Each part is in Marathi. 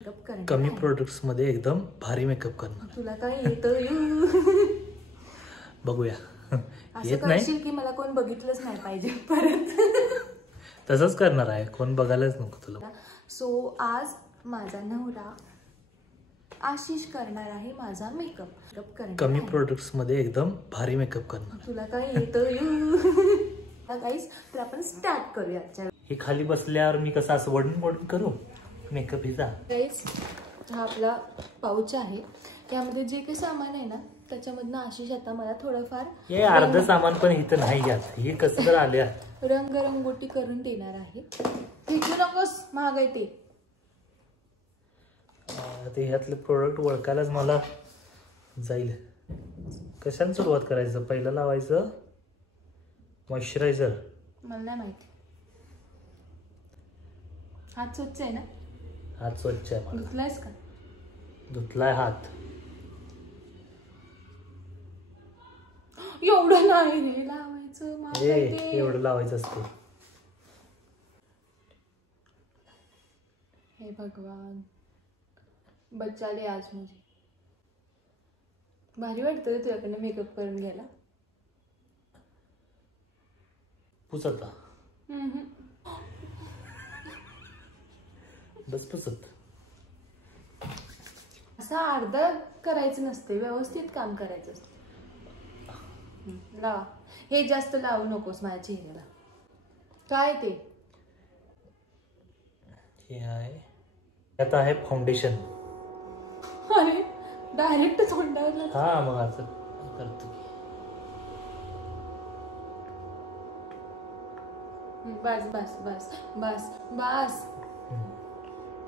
कमी प्रोडक्ट्स मध्ये एकदम भारी मेकअप करणार. तुला काय येतं? बघूया. येत नाही की मला कोण बघितलंच नाही पाहिजे परत. तसंच करणार आहे, कोण बघायलाच नको तुला. सो आज माझा नवरा आशिष करणार आहे माझा मेकअप. कमी प्रोडक्ट्स मध्ये एकदम भारी मेकअप करणार. तुला काय येतं? गाईस, तर आपण स्टार्ट करूया. हे खाली बसल्यावर मी कसं असं वडून करू मेकअप हिचा. गाईस, हा आपला पाऊच आहे. यामध्ये जे काही सामान आहे ना त्याच्यामधनं आशिष आता मला थोडंफार हे अर्ध सामान पण इथं नाही घ्यात. हे कसं तर आल्या रंगरंगोटी करून देणार आहे. घेतलं नकोस, महाग आहे ते. ते ह्यातले प्रोडक्ट ओळखायलाच मला जाईल. कशाने सुरुवात करायचं? पहिलं लावायचं मॉइश्चरायझर. मला नाही माहिती. हात स्वच्छ आहे ना? हात स्वच्छ आहे. धुतलायस का? धुतलाय हात. एवढं नाही रे लावायचं. एवढं लावायचं असतं. हे भगवान, बच्चा ले आज मुझे. भारी वाटतं रे तुझ्याकडनं मेकअप करून घ्यायला. पुसता बस पुसत. असं अर्धा करायचं नसते, व्यवस्थित काम करायचं असतं. लावा. हे जास्त लावू नकोस माझ्या चेहऱ्याला. काय ते? हे आहे, आता आहे फाउंडेशन. अरे डायरेक्ट तोंडावर. हा, मग आता करतो. बस बस बस बस बस.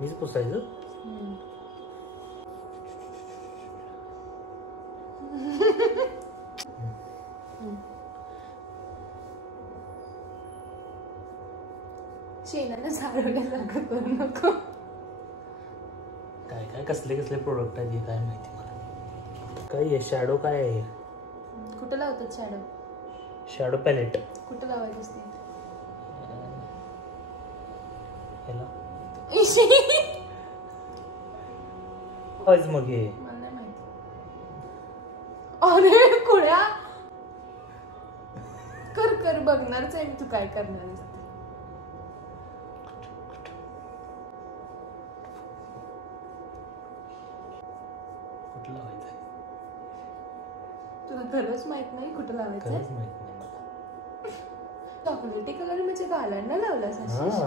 मीच पुसायचं. शेणानं सारवल्यासारखं करू नको. काय काय कसले कसले प्रोडक्ट आहेत हे काय माहिती मला. काय आहे शॅडो? काय आहे? कुठं लावतात शॅडो? शॅडो पॅलेट कुठं लावायचं असते? मग हे मला नाही माहिती. अरे कुळ्या, कर कर, बघणारच आहे मी तू काय करणार आहेस. कुठं लावायचं? तुला खरंच माहित नाही कुठं लावायचं? खरंच माहित नाही मला. चॉकलेटी कलर म्हणजे गालांना लावलास आशिष?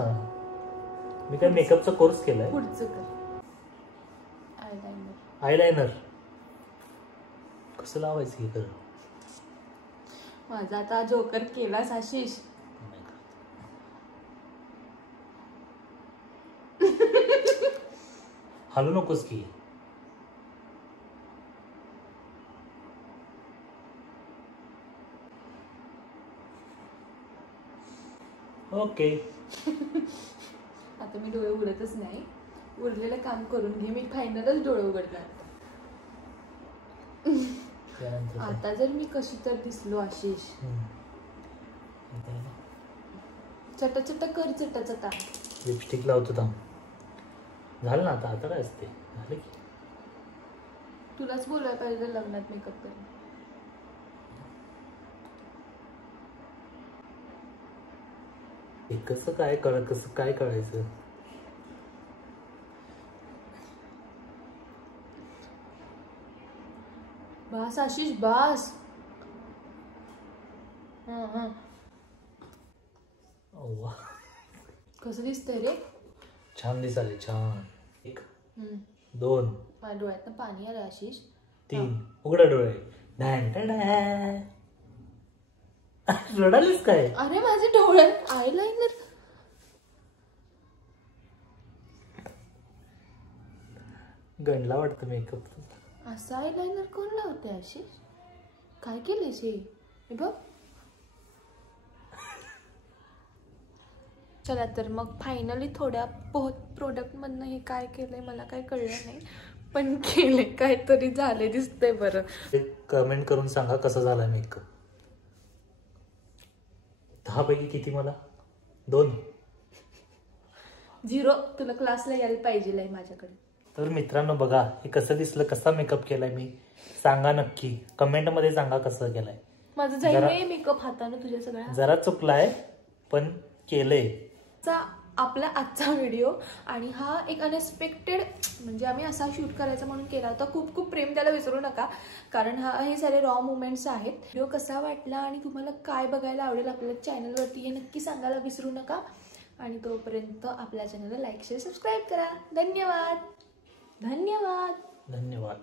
मी काय मेकअपचा कोर्स केलाय. पुढचं कर. आयलाइनर. आयलाइनर कसं लावायचं हे कर. माझा आता जोकर केलास आशिष. हलू नकोस की. ओके. आता मी डोळे उघडतच नाही. उरलेलं काम करून घे. मी फायनलच डोळे उघडणार. आता जर मी कशी तर दिसलो आशिष. चटा चटा कर, चटा चटा. लिपस्टिक लावतो थांब. झालं ना आता. आता काय असते झालं की. तुलाच बोलायला पाहिजे लग्नात मेकअप करून. कसं काय कळायचं? बास आशिष बास. कसं दिसतंय रे? छान दिसाले. छान. 1 2. माझ्या डोळ्यातनं पाणी आलं आशिष. 3. उघडा डोळे. रडालीस काय? अरे माझ्या डोळ्यात आयलाइनर. गणला वाटतं मेकअप. असं आयलाइनर कोण लावते आशिष? काय केलेस हे? बघ. चला तर मग फायनली थोड्या प्रोडक्ट मधनं हे काय केलंय मला काय कळलं नाही, पण केले काहीतरी झाले दिसतंय. बरं, कमेंट करून सांगा कसा झाला मेकअप. 10 पैकी किती? मला 2. 0. तुला क्लासला यायला पाहिजे माझ्याकडे. तर मित्रांनो बघा हे कसं दिसलं, कसा मेकअप केलाय मी सांगा नक्की कमेंटमध्ये सांगा कसं केलाय. माझं जाईल मेकअप हाताने तुझ्या सगळ्या. जरा चुकलाय पण केलंय. आपला आजचा व्हिडिओ आणि हा एक अनएक्सपेक्टेड म्हणजे आम्ही असा शूट करायचा म्हणून केला होता. खूप खूप प्रेम द्यायला विसरू नका कारण हे सारे रॉ मुमेंट्स आहेत. व्हिडिओ कसा वाटला आणि तुम्हाला काय बघायला आवडेल आपल्या चॅनलवरती हे नक्की सांगायला विसरू नका. आणि तोपर्यंत आपल्या चॅनलला लाईक शेअर सबस्क्राईब करा. धन्यवाद. धन्यवाद. धन्यवाद.